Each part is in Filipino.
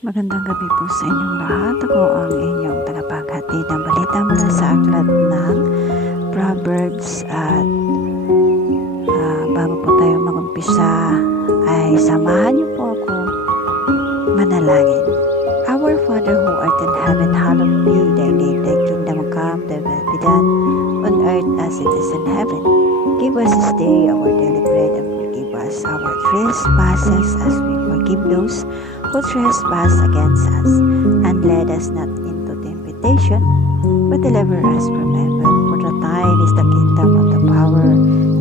Magandang gabi po sa inyong lahat. Ako ang inyong tagapaghatid ng balita mula sa aklat ng Proverbs at bago po tayo mag-umpisa ay samahan niyo po ako manalangin. Our Father who art in heaven, hallowed be thy name. Thy kingdom come, thy will be done on earth as it is in heaven. Give us this day our daily bread and forgive us our trespasses as we forgive those who trespass against us, and lead us not into temptation, but deliver us from evil. For the thine is the kingdom, and the power,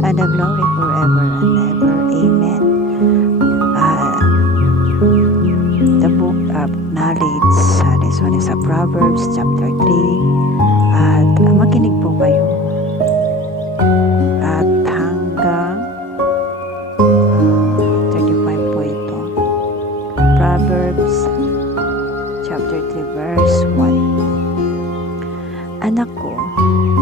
and the glory forever and ever. Amen. The book of knowledge, this one is a Proverbs chapter 3, at makinig po kayo. At hanggang 35 po ito. Proverbs chapter 3 verse 1. Anak ko,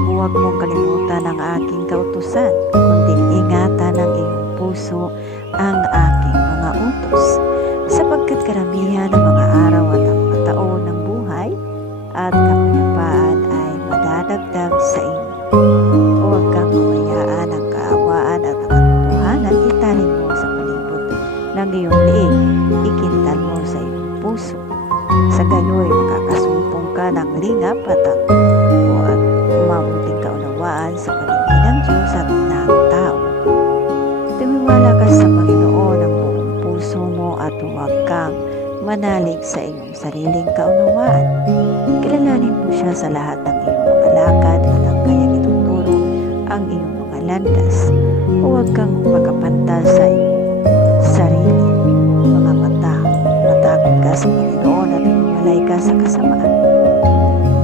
huwag mong kalimutan ang aking kautusan, kundi ingatan ng iyong puso ang aking mga utos, sapagkat karamihan ng mga araw at ang mga taon ng buhay at kapayapaan ay madadagdag sa iyo. Huwag kang mamayaan ang kaawaan at ang katotohanan, itanim mo sa palibot ng iyong liig, ikintal mo sa iyong puso. Sa gayoy makakasumpong ka ng lingap at mabuting kaunawaan sa paligid ng Diyos at ng tao. Tumiwala ka sa Panginoon ng buong puso mo at huwag kang manalig sa iyong sariling kaunawaan. Kilalanin mo siya sa lahat ng iyong mga lakad at ang kanyang ituturo ang iyong mga landas. Huwag kang magkapantal sa iyong sarili. Mga mata, matakot ka sa Panginoon at humalay ka sa kasamaan.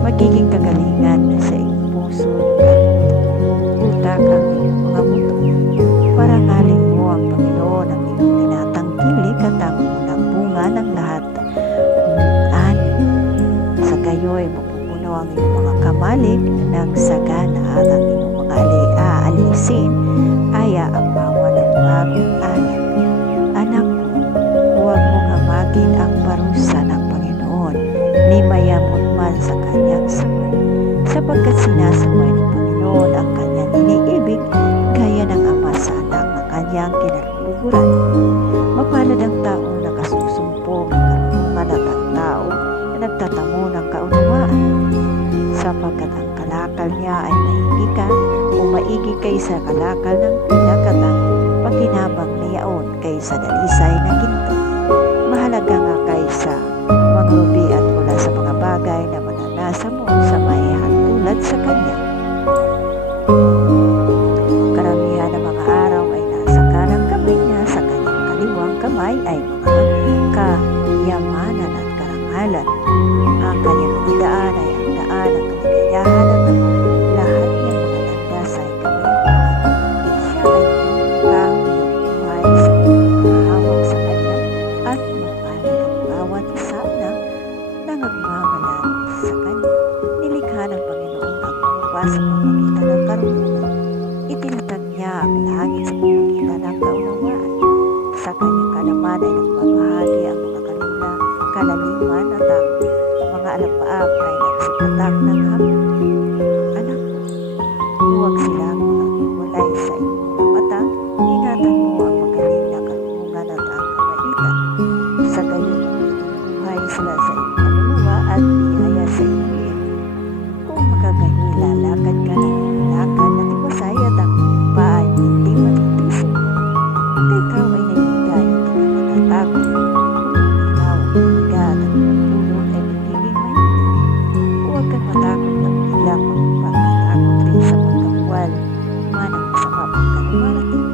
Magiging kagalingan sa iyong puso at utak ang iyong mga buto. Parangalin mo ang Panginoon ang iyong tinatangkilik at ang unang bunga ng lahat ng ani. Sa gayoy mapupuno ang iyong mga kamalig ng sagana at ang iyong mga aalisin ay aapawan ng bagong anak. Anak ko, huwag mong hamagin ang parusa ng Panginoon, ni mayamot man sa kanyang samay, sapagkat sinasaway ng Panginoon ang kanyang iniibig, gaya ng ama sa anak na kanyang kinaluluguran. Mapalad ang tao na kasusumpong ng karunungan at ang tao na nagtatamo ng kaunawaan, sapagkat ang kalakal niya ay maigi kaysa kalakal ng pinak at ang pakinabang na yaon kaysa dalisay na ginto. Mahalaga nga kaysa magrubi at mula sa mga bagay na mananasa mo sa maihan tulad sa kanya. Karamihan ng mga araw ay nasa kanang kamay niya, sa kanyang kaliwang kamay ay mga kayamanan at karangalan. Ang kanyang mga daan ay ang daan ng kaligayahan at ang lahat niyang mga landas ay kapayapaan. Siya ay kang buhay sa mahawak sa kanya at mapalad ang bawat isa na nangagmamalan sa kanya. Nilikha ng Panginoon ang lupa sa pamamagitan ng karunungan. Itinatag niya ang langit sa pamamagitan ng kaunawaan. Sa kanyang kalaman ay nagbabahagi ang mga kalaliman at ang mga alapaap ay nagsipatak ng hapon. Anak ko, huwag silang maghiwalay sa iyong mga mata. Ingatan mo ang magaling na karunungan at ang kabaitan. Sa gayon, buhay sila sa iyong kaluluwa at biyaya sa iyong liig. Kung makagayoy, lalakad ka ng lakad na tiwasay at ang paa ay hindi matitisip. Kung ikaw ay nahihigay, hindi ka matatakot. Ikaw ang higa at ang tulog ay magiging mahilig. Huwag kang matakot ng bilang magpagkatakot rin sa pagkabuwal man ang masama pagkalumarating,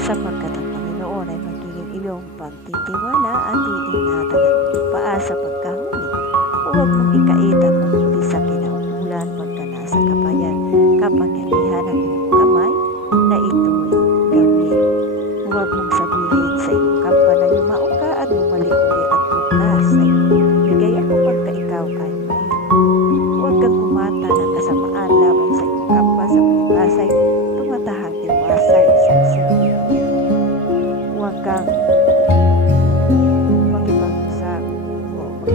sapagkat ang Panginoon ay magiging iyong pagtitiwala at iingatan ang iyong paa sa pagkahuli. Huwag mong ikait ang mabuti sa kinauulan pagka nasa kapangyarihan ng iyong kamay na ito'y gawin. Huwag mong sabihin sa iyong kapwa na yumao ka at bumalik uli at bukas ay bigay ako pagka ikaw ay may. Huwag kang kumata ng kasamaan laban sa iyong kapwa, sa palibasay tumatahang diwasay sa sila. Huwag kang magipag-usap o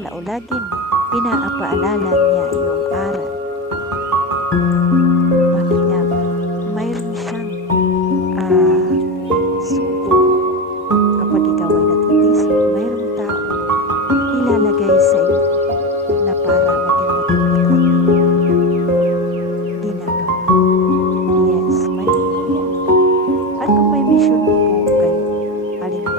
pinapaalala o laging pinaapaalala niya yung aral. Bakit nga ba? Mayroon siyang suko. Kapag ikaw ay natitis, mayroong tao ilalagay sa iyo